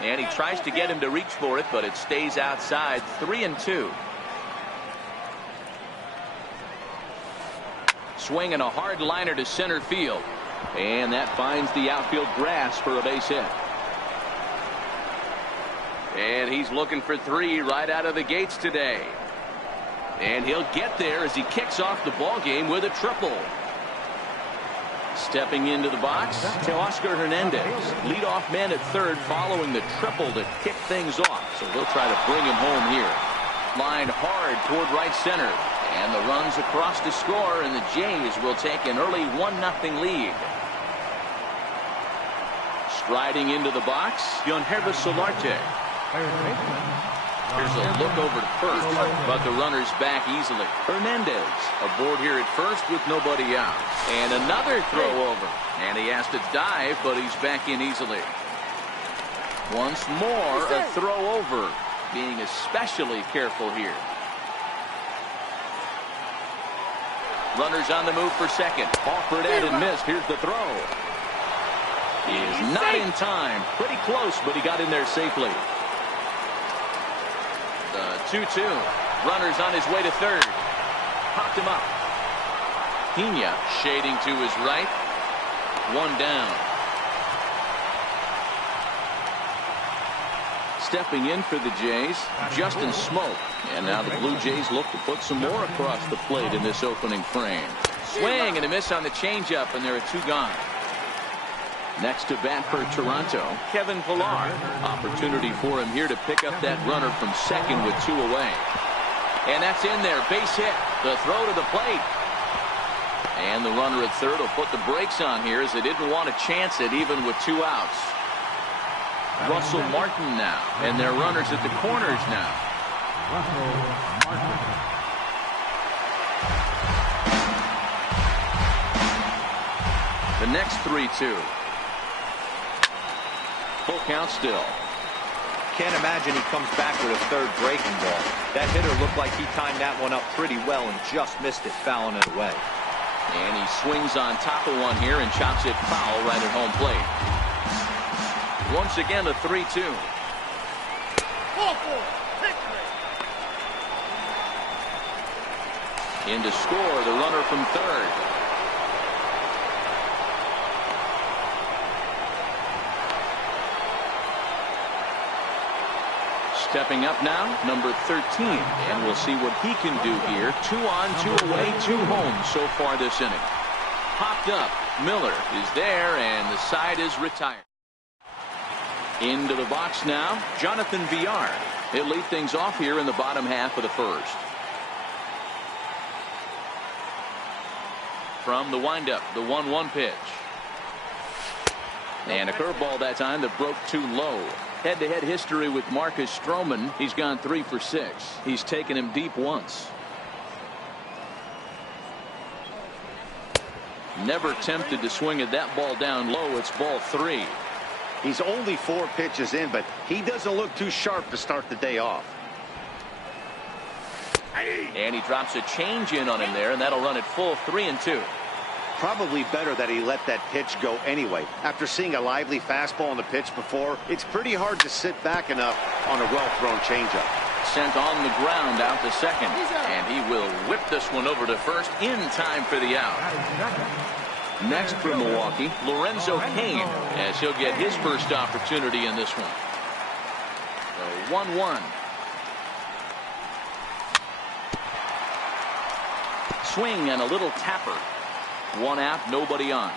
And he tries to get him to reach for it, but it stays outside. 3-2. Swing and a hard liner to center field. And that finds the outfield grass for a base hit. And he's looking for 3 right out of the gates today. And he'll get there as he kicks off the ball game with a triple. Stepping into the box, Teoscar Hernandez, leadoff man at third, following the triple to kick things off. So he'll try to bring him home here. Lined hard toward right center, and the runs across to score, and the Jays will take an early 1-0 lead. Striding into the box, Yangervis Solarte. Here's a look over to first, but the runner's back easily. Hernandez aboard here at first with nobody out. And another throw over. And he has to dive, but he's back in easily. Once more, a throw over. Being especially careful here. Runners on the move for second. Offered at and missed. Here's the throw. He is not in time. Pretty close, but he got in there safely. The 2-2. Runners on his way to third. Popped him up. Pena shading to his right. 1 down. Stepping in for the Jays, Justin Smoke. And now the Blue Jays look to put some more across the plate in this opening frame. Swing and a miss on the changeup, and there are 2 gone. Next to bat for Toronto, Kevin Pillar. Opportunity for him here to pick up that runner from second with 2 away. And that's in there. Base hit. The throw to the plate. And the runner at third will put the brakes on here as they didn't want to chance it even with 2 outs. Russell Martin now. And their runners at the corners now. Russell Martin. The next 3-2. Full count still. Can't imagine he comes back with a third breaking ball. That hitter looked like he timed that one up pretty well and just missed it, fouling it away. And he swings on top of one here and chops it foul right at home plate. Once again, a 3-2. In to score, the runner from third. Stepping up now, number 13, and we'll see what he can do here. 2 on, 2 away, 2 home so far this inning. Popped up, Miller is there, and the side is retired. Into the box now, Jonathan Villar. He'll lead things off here in the bottom half of the first. From the windup, the 1-1 pitch. And a curveball that time that broke too low. Head-to-head history with Marcus Stroman. He's gone 3 for 6. He's taken him deep once. Never tempted to swing at that ball down low. It's ball 3. He's only 4 pitches in, but he doesn't look too sharp to start the day off. And he drops a change in on him there, and that'll run it full 3-2. Probably better that he let that pitch go anyway. After seeing a lively fastball on the pitch before, it's pretty hard to sit back enough on a well-thrown changeup. Sent on the ground out to second, and he will whip this one over to first in time for the out. Next for Milwaukee, Lorenzo Cain, as he'll get his first opportunity in this one. The 1-1. Swing and a little tapper. 1 out, nobody on.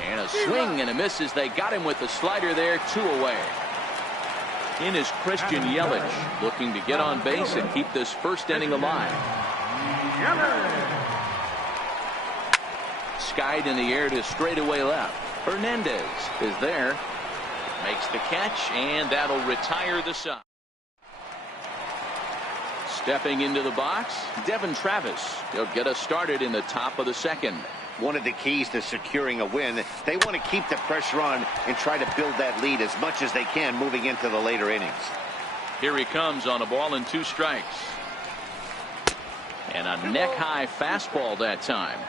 And a swing and a miss as they got him with the slider there. 2 away. In is Christian Yelich, looking to get on base and keep this first inning alive. Skied in the air to straightaway left. Hernandez is there. Makes the catch, and that'll retire the side. Stepping into the box, Devin Travis. He'll get us started in the top of the second. One of the keys to securing a win, they want to keep the pressure on and try to build that lead as much as they can moving into the later innings. Here he comes on a ball and 2 strikes. And a neck-high fastball that time.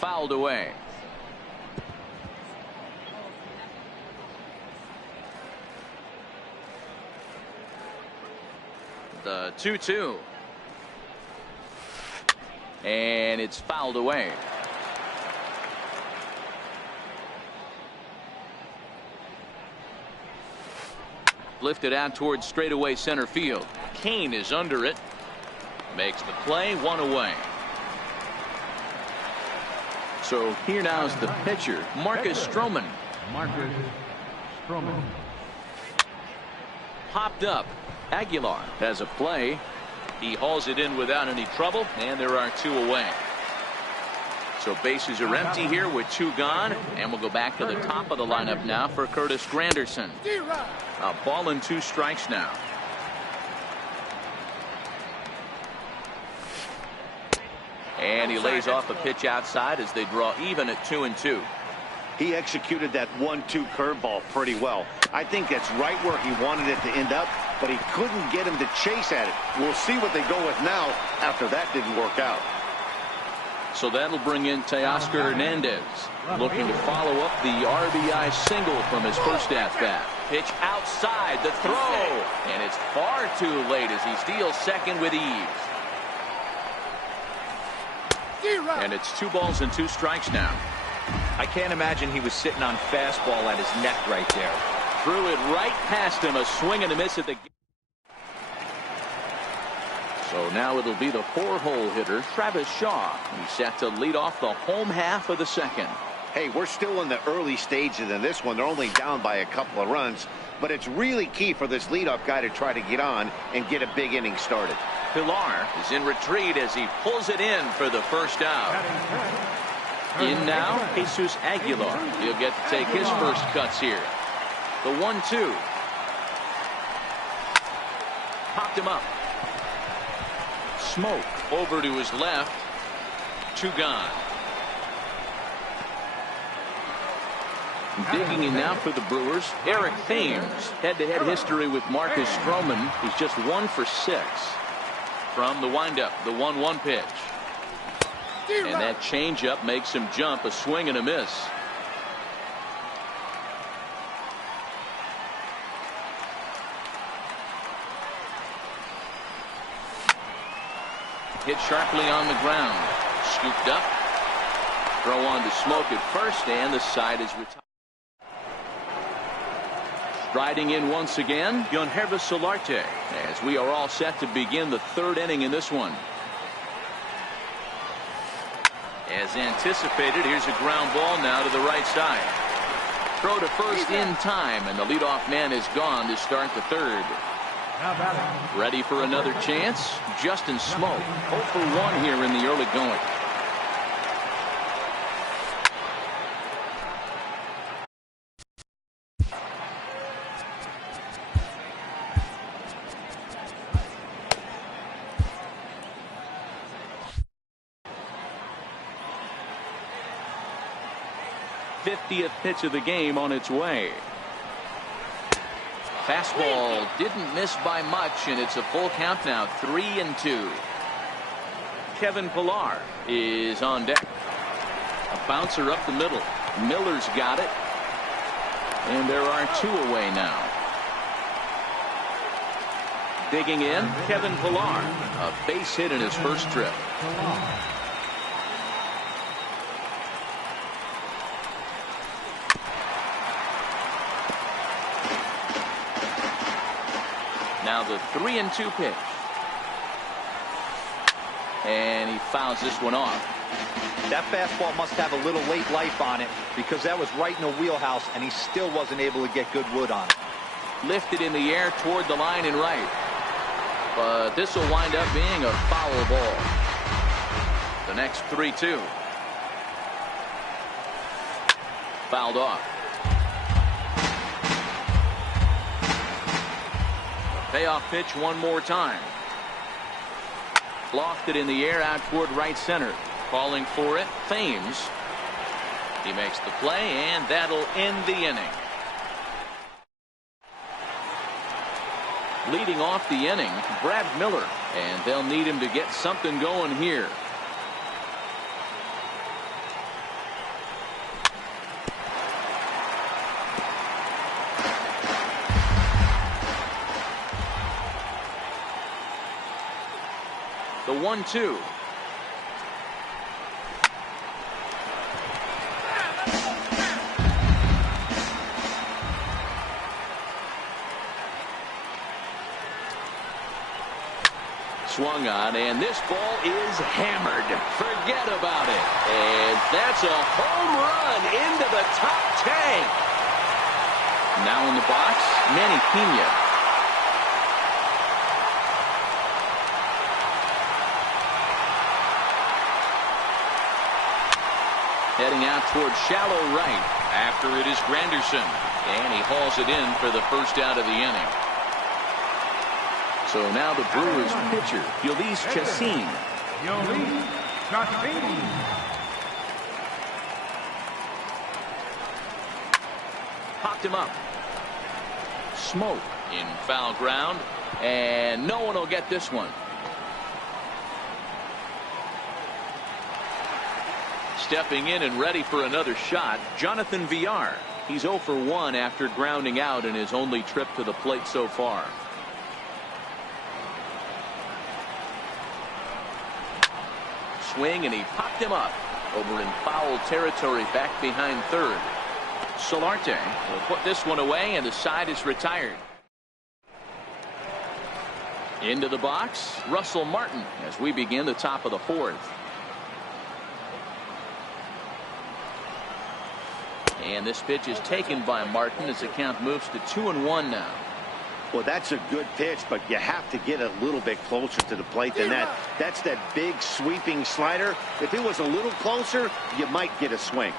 fouled away. The 2-2. And it's fouled away. Lifted out towards straightaway center field. Kane is under it. Makes the play, 1 away. So here now is the pitcher, Marcus Stroman. Popped up. Aguilar has a play. He hauls it in without any trouble, and there are 2 away. So bases are empty here with 2 gone, and we'll go back to the top of the lineup now for Curtis Granderson. A ball and 2 strikes now. And he lays off a pitch outside as they draw even at 2-2. He executed that 1-2 curveball pretty well. I think that's right where he wanted it to end up, but he couldn't get him to chase at it. We'll see what they go with now after that didn't work out. So that'll bring in Teoscar Hernandez, looking to follow up the RBI single from his first at-bat. Pitch outside, the throw, and it's far too late as he steals second with ease. And it's 2 balls and 2 strikes now. I can't imagine he was sitting on fastball at his neck right there. Threw it right past him, a swing and a miss at the. So now it'll be the 4-hole hitter, Travis Shaw. He's set to lead off the home half of the second. Hey, we're still in the early stages in this one. They're only down by a couple of runs, but it's really key for this leadoff guy to try to get on and get a big inning started. Pilar is in retreat as he pulls it in for the first out. In now, Jesus Aguilar. He'll get to take his first cuts here. The 1-2. Popped him up. Smoke over to his left. 2 gone. Digging in now for the Brewers, Eric Thames. Head-to-head history with Marcus Stroman. He's just 1 for 6 from the windup. The 1-1 pitch. And that changeup makes him jump, a swing and a miss. Hit sharply on the ground. Scooped up. Throw on to Smoke at first, and the side is retired. Striding in once again, Yonhervis Solarte, as we are all set to begin the 3rd inning in this one. As anticipated, here's a ground ball now to the right side. Throw to first in time, and the leadoff man is gone to start the 3rd. Ready for another chance? Justin Smoke, 0 for 1 here in the early going. th pitch of the game on its way. Fastball didn't miss by much, and it's a full count now, 3-2. Kevin Pilar is on deck. A bouncer up the middle. Miller's got it. And there are 2 away now. Digging in, Kevin Pilar. A base hit in his first trip. Now the 3-2 pitch. And he fouls this one off. That fastball must have a little late life on it, because that was right in the wheelhouse, and he still wasn't able to get good wood on it. Lifted in the air toward the line and right. But this will wind up being a foul ball. The next 3-2. Fouled off. Payoff pitch one more time. Lofted in the air out toward right center. Calling for it, Thames. He makes the play, and that'll end the inning. Leading off the inning, Brad Miller, and they'll need him to get something going here. The 1-2. Swung on, and this ball is hammered. Forget about it. And that's a home run into the top tank. Now in the box, Manny Pena. Heading out towards shallow right. After it is Granderson. And he hauls it in for the first out of the inning. So now the Brewers pitcher, Yolis Chacin. Popped him up. Smoke in foul ground. And no one will get this one. Stepping in and ready for another shot, Jonathan Villar. He's 0 for 1 after grounding out in his only trip to the plate so far. Swing, and he popped him up over in foul territory back behind third. Solarte will put this one away, and the side is retired. Into the box, Russell Martin as we begin the top of the fourth. And this pitch is taken by Martin as the count moves to 2-1 now. Well, that's a good pitch, but you have to get a little bit closer to the plate than that. That's that big sweeping slider. If it was a little closer, you might get a swing.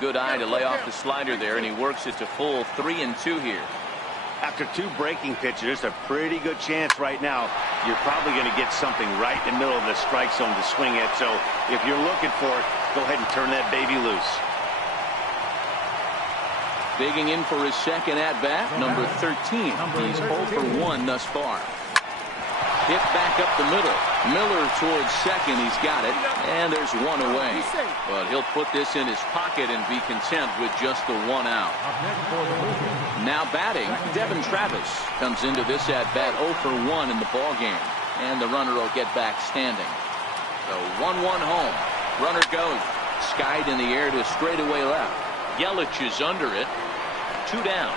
Good eye to lay off the slider there, and he works it to full 3-2 here. After 2 breaking pitches, there's a pretty good chance right now you're probably going to get something right in the middle of the strike zone to swing at. So if you're looking for it, go ahead and turn that baby loose. Digging in for his second at-bat, number 13. He's 0 for 1 thus far. Hit back up the middle. Miller towards second. He's got it. And there's one away. But he'll put this in his pocket and be content with just the 1 out. Now batting, Devin Travis comes into this at-bat 0 for 1 in the ballgame. And the runner will get back standing. So 1-1 home. Runner goes. Skied in the air to straightaway left. Yelich is under it. 2 down.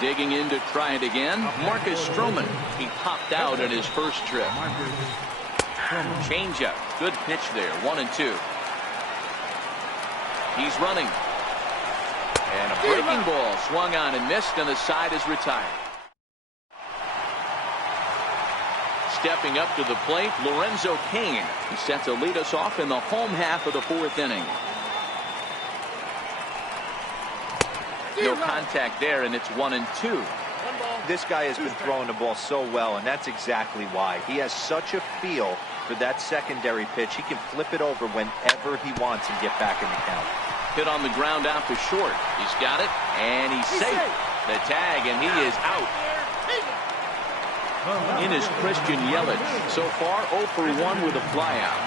Digging in to try it again, Marcus Stroman. He popped out in his first trip. Changeup. Good pitch there. 1-2. He's running. And a breaking ball swung on and missed, and the side is retired. Stepping up to the plate, Lorenzo Cain. He's set to lead us off in the home half of the 4th inning. No contact there, and it's 1-2. This guy has been throwing the ball so well, and that's exactly why. He has such a feel for that secondary pitch. He can flip it over whenever he wants and get back in the count. Hit on the ground out to short. He's got it, and he's safe. The tag, and he is out. In is Christian Yelich. So far, 0 for 1 with a flyout.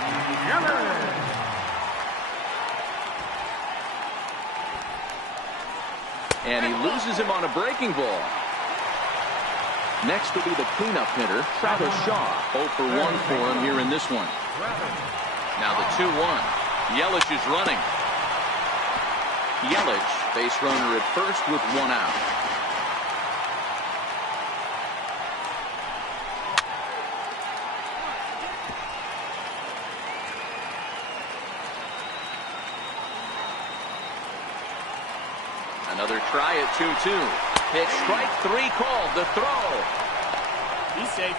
And he loses him on a breaking ball. Next will be the cleanup hitter, Travis Shaw. 0 for 1 for him here in this one. Now the 2-1. Yelich is running. Yelich, base runner at first with 1 out. Another try at 2-2. Pitch strike 3 called. The throw. He's safe.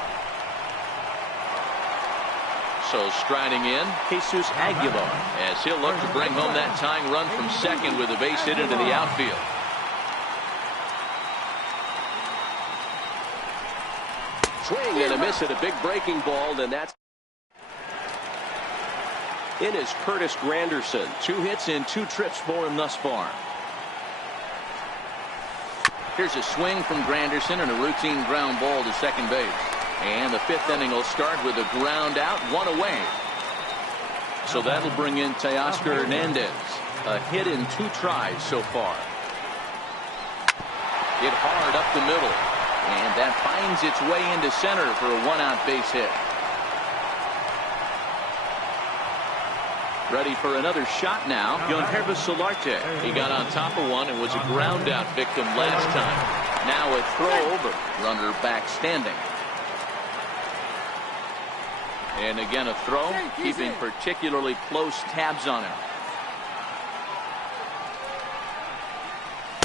So striding in, Jesus Aguilar, as he'll look to bring home that tying run from second with a base hit into the outfield. Swing and a miss at a big breaking ball, and that's. In is Curtis Granderson. 2 hits in 2 trips for him thus far. Here's a swing from Granderson and a routine ground ball to second base. And the 5th inning will start with a ground out, 1 away. So that'll bring in Teoscar Hernandez. A hit in 2 tries so far. Hit hard up the middle. And that finds its way into center for a one-out base hit. Ready for another shot now. Guilherme Solarte. He got on top of one and was a ground-out victim last time. Now a throw over. Runner back standing. And again a throw, keeping particularly close tabs on him.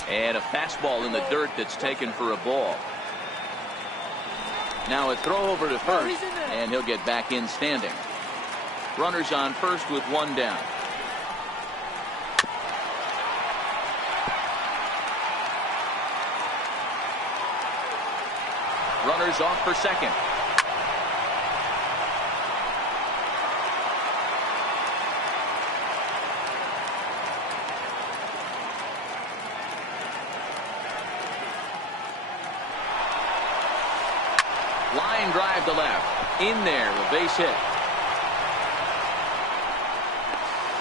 And a fastball in the dirt that's taken for a ball. Now a throw over to first, and he'll get back in standing. Runners on first with one down. Runners off for second. Line drive to left. In there, a base hit.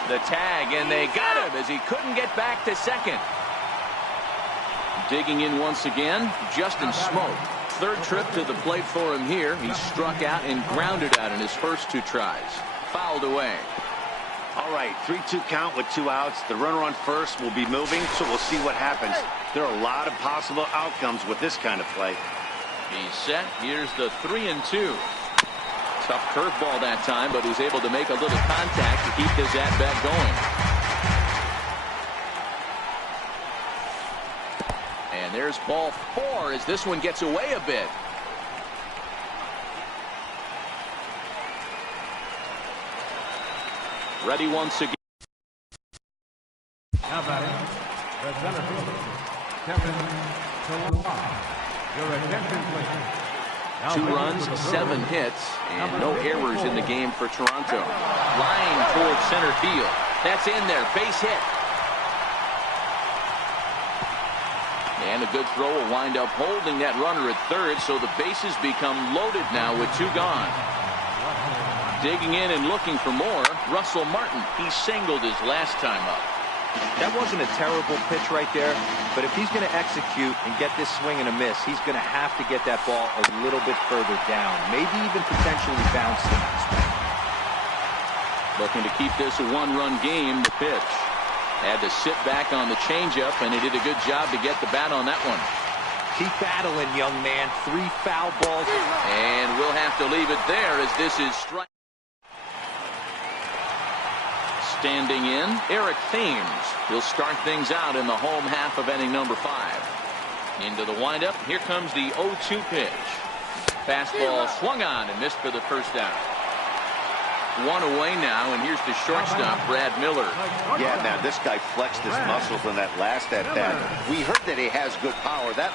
The tag, and they got him as he couldn't get back to second. Digging in once again, Justin Smoke. Third trip to the plate for him here. He struck out and grounded out in his first two tries. Fouled away. All right, 3-2 count with 2 outs. The runner on first will be moving, so we'll see what happens. There are a lot of possible outcomes with this kind of play. He's set. Here's the 3-2. Tough curveball that time, but he's able to make a little contact to keep this at-bat going. And there's ball 4 as this one gets away a bit. Ready once again. Now batting, the center fielder, Kevin Kawhi. Your attention, please. 2 runs, 7 hits, and no errors in the game for Toronto. Line towards center field. That's in there. Base hit. And a good throw will wind up holding that runner at third, so the bases become loaded now with 2 gone. Digging in and looking for more, Russell Martin. He singled his last time up. That wasn't a terrible pitch right there, but if he's going to execute and get this swing and a miss, he's going to have to get that ball a little bit further down, maybe even potentially bounce the next one. Looking to keep this a 1-run game. The pitch. Had to sit back on the changeup, and he did a good job to get the bat on that one. Keep battling, young man. 3 foul balls. And we'll have to leave it there as this is strike. Standing in, Eric Thames. He'll start things out in the home half of inning number 5. Into the windup. Here comes the 0-2 pitch. Fastball swung on and missed for the first out. 1 away now, and here's the shortstop, Brad Miller. Yeah, man, this guy flexed his muscles in that last at-bat. We heard that he has good power. That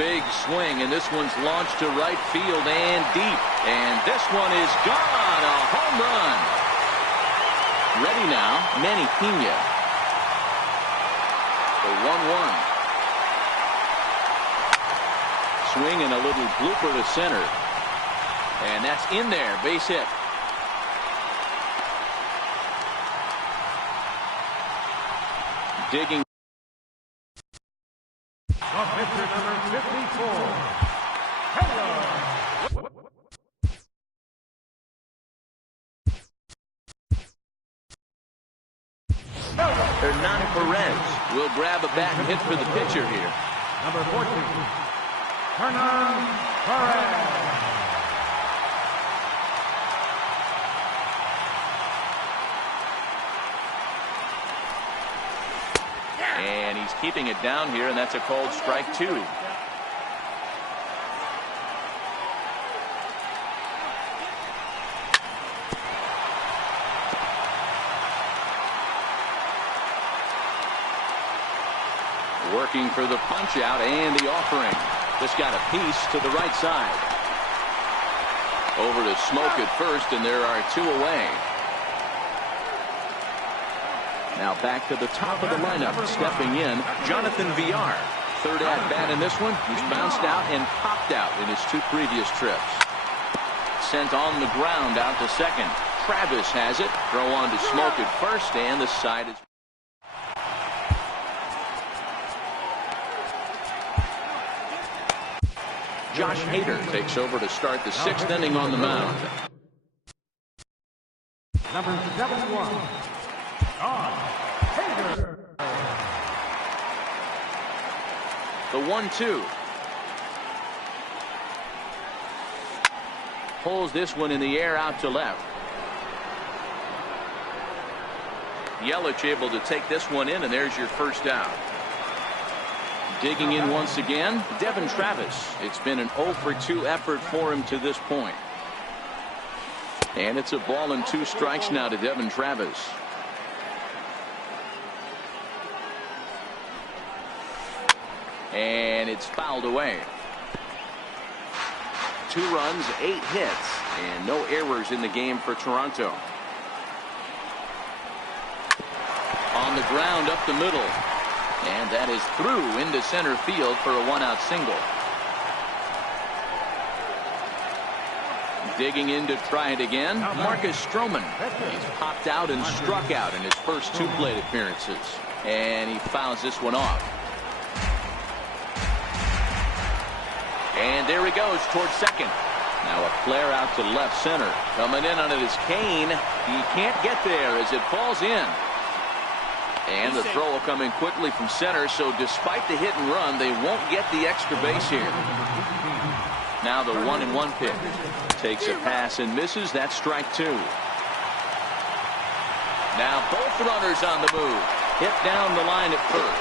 big swing, and this one's launched to right field and deep. And this one is gone. A home run. Ready now, Manny Pena. The 1-1. Swing and a little blooper to center. And that's in there, base hit. Digging. The pitcher number 54. Hello. Hernan Perez will grab a bat and hit for the pitcher here. Number 14. Hernan Perez. And he's keeping it down here, and that's a called strike 2. Working for the punch out and the offering. Just got a piece to the right side. Over to Smoke at first, and there are 2 away. Now back to the top of the lineup. Stepping in, Jonathan Villar. Third at bat in this one. He's bounced out and popped out in his 2 previous trips. Sent on the ground out to second. Travis has it. Throw on to Smoke at first, and the side is. Josh Hader takes over to start the 6th inning on the mound. Number 71, Hader. The 1-2. Pulls this one in the air out to left. Yelich able to take this one in, and there's your first out. Digging in once again, Devin Travis. It's been an 0 for 2 effort for him to this point. And it's a ball and 2 strikes now to Devin Travis. And it's fouled away. 2 runs, 8 hits, and no errors in the game for Toronto. On the ground up the middle. And that is through into center field for a 1-out single. Digging in to try it again, Marcus Stroman. He's popped out and struck out in his first 2 plate appearances. And he fouls this one off. And there he goes towards second. Now a flare out to left center. Coming in on it is Kane. He can't get there as it falls in. And the throw coming quickly from center, so despite the hit and run, they won't get the extra base here. Now the 1-1 pitch. Takes a pass and misses. That's strike 2. Now both runners on the move. Hit down the line at first.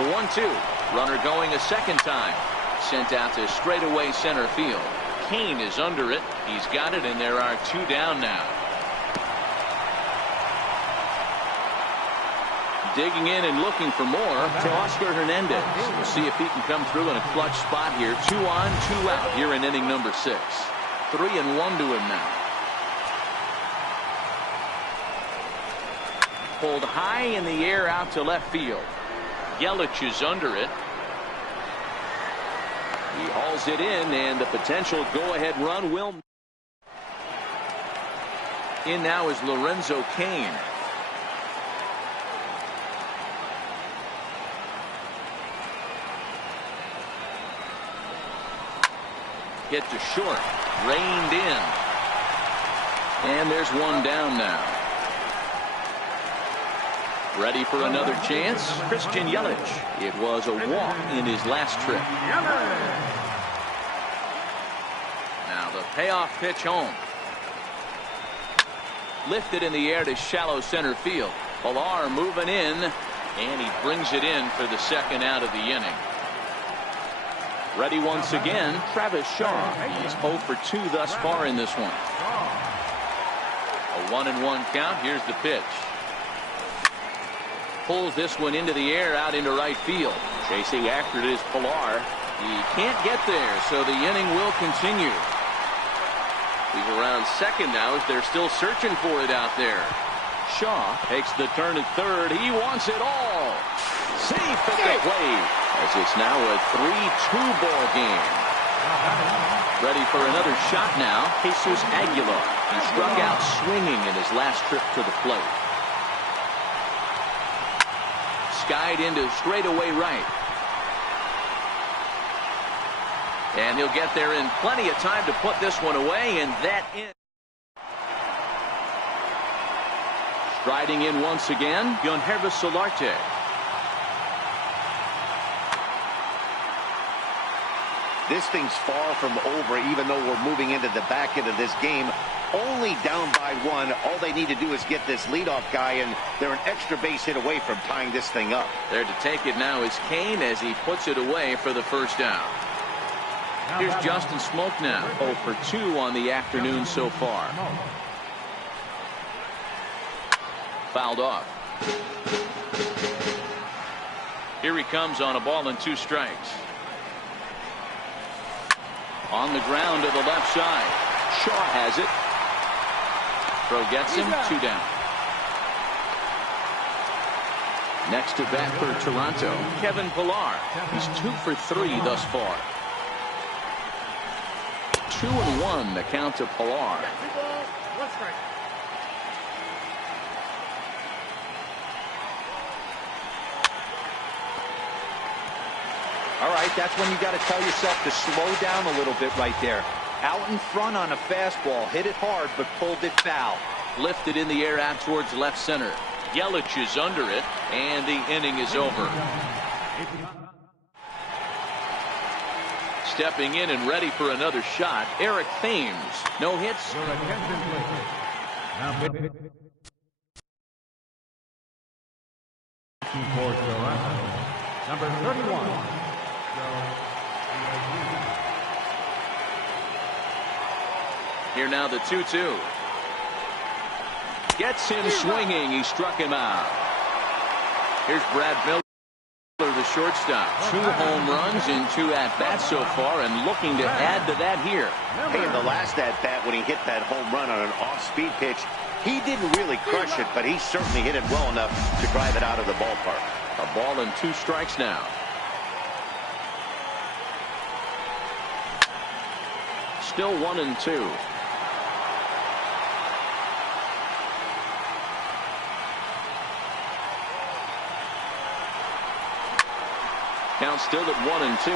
The 1-2. Runner going a second time. Sent out to straightaway center field. Kane is under it. He's got it, and there are 2 down now. Digging in and looking for more to Oscar Hernandez. We'll see if he can come through in a clutch spot here. 2 on, 2 out here in inning number 6. 3-1 to him now. Pulled high in the air out to left field. Yelich is under it. He hauls it in, and the potential go-ahead run will. In now is Lorenzo Cain. Hit to short, reined in, and there's 1 down now. Ready for another chance, Christian Yelich. It was a walk in his last trip. Now the payoff pitch home. Lifted in the air to shallow center field. Pilar moving in, and he brings it in for the 2nd out of the inning. Ready once again, Travis Shaw. He's 0 for 2 thus far in this one. A 1-1 count. Here's the pitch. Pulls this one into the air out into right field. Chasing after it is Pilar. He can't get there, so the inning will continue. He's around second now as they're still searching for it out there. Shaw takes the turn at third. He wants it all. Safe at the plate, as it's now a 3-2 ball game. Ready for another shot now, Jesus Aguilar. He struck out swinging in his last trip to the plate. Skied into straightaway right. And he'll get there in plenty of time to put this one away, and that in. Striding in once again, Yonhervis Solarte. This thing's far from over, even though we're moving into the back end of this game. Only down by 1. All they need to do is get this leadoff guy, and they're an extra base hit away from tying this thing up. There to take it now is Kane as he puts it away for the first down. Here's Justin Smoke now, 0 for 2 on the afternoon so far. Fouled off. Here he comes on a ball and 2 strikes. On the ground to the left side. Shaw has it. Throw gets him. 2 down. Next to bat for Toronto, Kevin Pilar. He's 2 for 3 thus far. 2-1 the count to Pilar. All right, right? That's when you got to tell yourself to slow down a little bit right there. Out in front on a fastball, hit it hard, but pulled it foul. Lifted in the air out towards left center. Yelich is under it, and the inning is over. Stepping in and ready for another shot, Eric Thames. No hits. Your attention, please. Now, for Toronto, number 31. Here now the 2-2. Gets him swinging. He struck him out. Here's Brad Miller, the shortstop. 2 home runs in 2 at-bats so far, and looking to add to that here. Hey, in the last at-bat when he hit that home run on an off-speed pitch, he didn't really crush it, but he certainly hit it well enough to drive it out of the ballpark. A ball and 2 strikes now. Still 1-2. Count still at 1-2.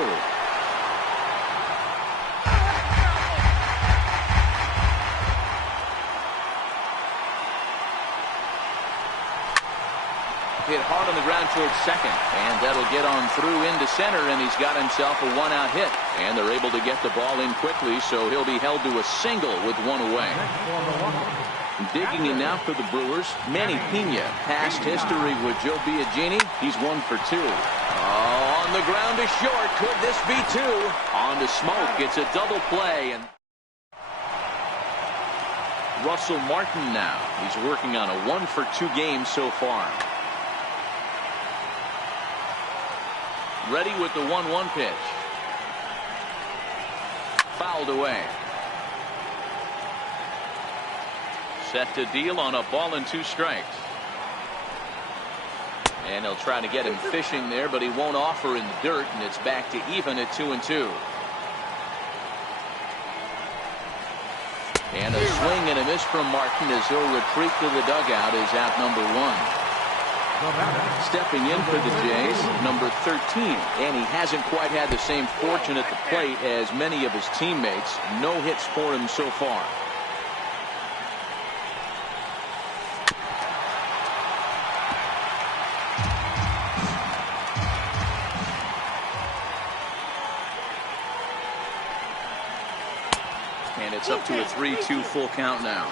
Hit hard on the ground towards second, and that'll get on through into center, and he's got himself a 1-out hit, and they're able to get the ball in quickly, so he'll be held to a single with 1 away. Digging in now for the Brewers, Manny Pena. Past history with Joe Biagini. He's 1 for 2. Oh, on the ground is short. Could this be 2? On to Smoke. It's a double play. And Russell Martin now. He's working on a 1 for 2 game so far. Ready with the 1-1 pitch. Fouled away. Set to deal on a ball and 2 strikes. And he'll try to get him fishing there, but he won't offer in the dirt, and it's back to even at 2-2. And a swing and a miss from Martin as he'll retreat to the dugout is out number 1. Stepping in for the Jays, number 13, and he hasn't quite had the same fortune at the plate as many of his teammates. No hits for him so far. And it's up to a 3-2 full count now.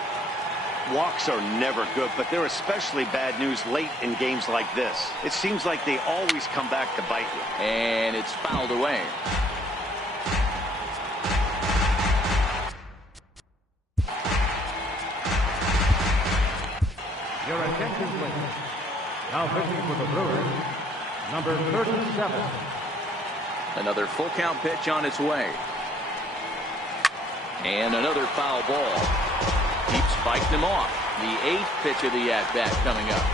Walks are never good, but they're especially bad news late in games like this. It seems like they always come back to bite you. And it's fouled away. Your attention, please. Now pitching for the Brewers, number 37. Another full count pitch on its way. And another foul ball. Keeps fighting him off. The 8th pitch of the at-bat coming up.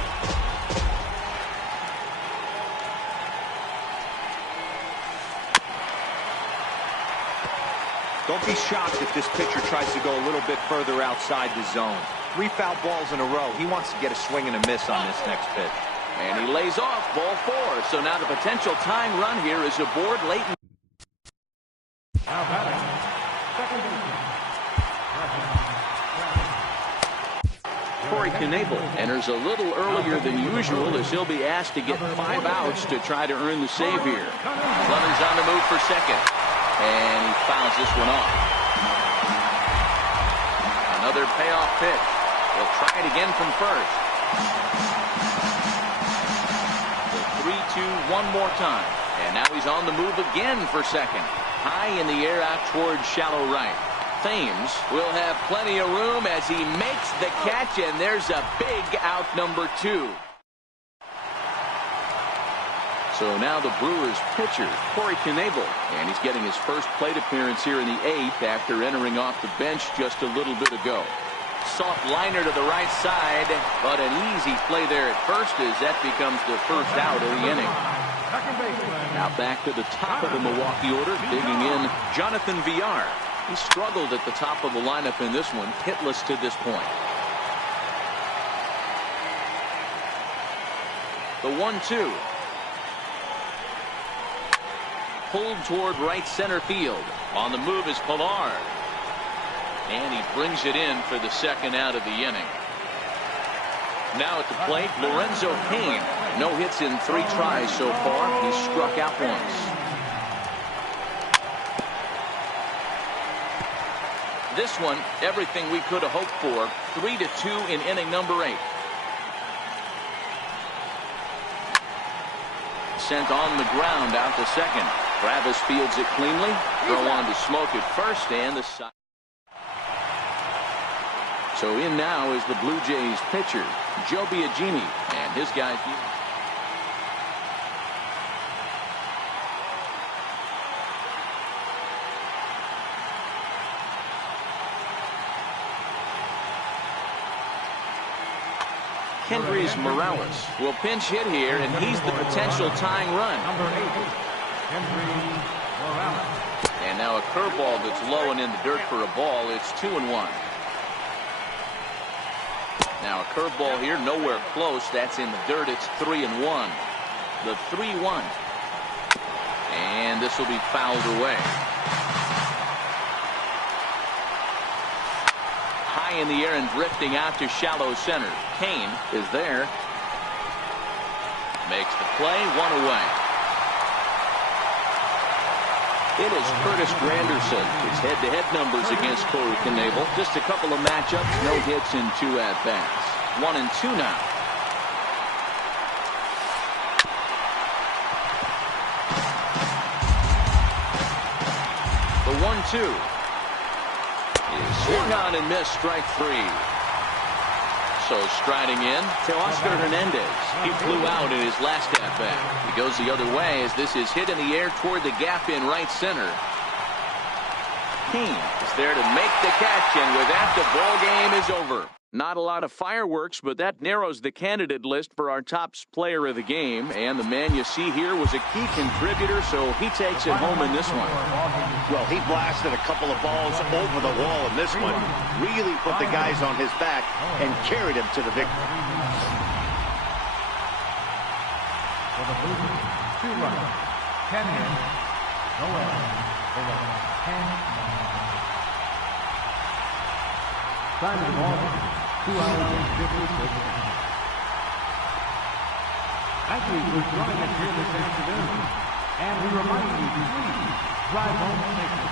Don't be shocked if this pitcher tries to go a little bit further outside the zone. 3 foul balls in a row. He wants to get a swing and a miss on this next pitch. And he lays off ball 4. So now the potential tying run here is aboard late. Now batting, second baseman. Corey Knebel enters a little earlier than usual as he'll be asked to get 5 outs to try to earn the save here. Runners on the move for second. And he fouls this one off. Another payoff pitch. He'll try it again from first. The 3-2 one more time. And now he's on the move again for second. High in the air out towards shallow right. Thames will have plenty of room as he makes the catch, and there's a big out number 2. So now the Brewers pitcher, Corey Knebel, and he's getting his first plate appearance here in the 8th after entering off the bench just a little bit ago. Soft liner to the right side, but an easy play there at first as that becomes the first out of the inning. Now back to the top of the Milwaukee order, digging in Jonathan Villar. He struggled at the top of the lineup in this one, hitless to this point. The 1-2. pulled toward right center field. On the move is Pilar. And he brings it in for the second out of the inning. Now at the plate, Lorenzo Cain. No hits in 3 tries so far. He's struck out once. This one, everything we could have hoped for. 3-2 in inning number 8. Sent on the ground out to second. Travis fields it cleanly. Throw on to Smoke at first, and the side. So in now is the Blue Jays pitcher, Joe Biagini, and his guy. Kendrys Morales will pinch hit here, and he's the potential tying run. Number 8, Kendrys Morales. And now a curveball that's low and in the dirt for a ball. It's 2-1. Now a curveball here, nowhere close. That's in the dirt. It's 3-1. The 3-1. And this will be fouled away. High in the air and drifting out to shallow center. Cain is there. Makes the play, 1 away. It is Curtis Granderson. His head-to-head numbers against Corey Knebel. Just a couple of matchups, no hits in 2 at-bats. 1-2 now. The 1-2 is swung on and missed, strike 3. So striding in, Teoscar Hernandez. He flew out in his last at-bat. He goes the other way as this is hit in the air toward the gap in right center. Cain is there to make the catch, and with that, the ball game is over. Not a lot of fireworks, but that narrows the candidate list for our top player of the game. And the man you see here was a key contributor, so he takes it home in this one. Well, he blasted a couple of balls over the wall in this one. Really put the guys on his back and carried him to the victory. For the Bluejays, 2 runs. 10 hits. No errors. They were 10. Time of the ball, 2 hours and 56 minutes. Actually, we're joining us here this afternoon, and we remind you to please drive home safely.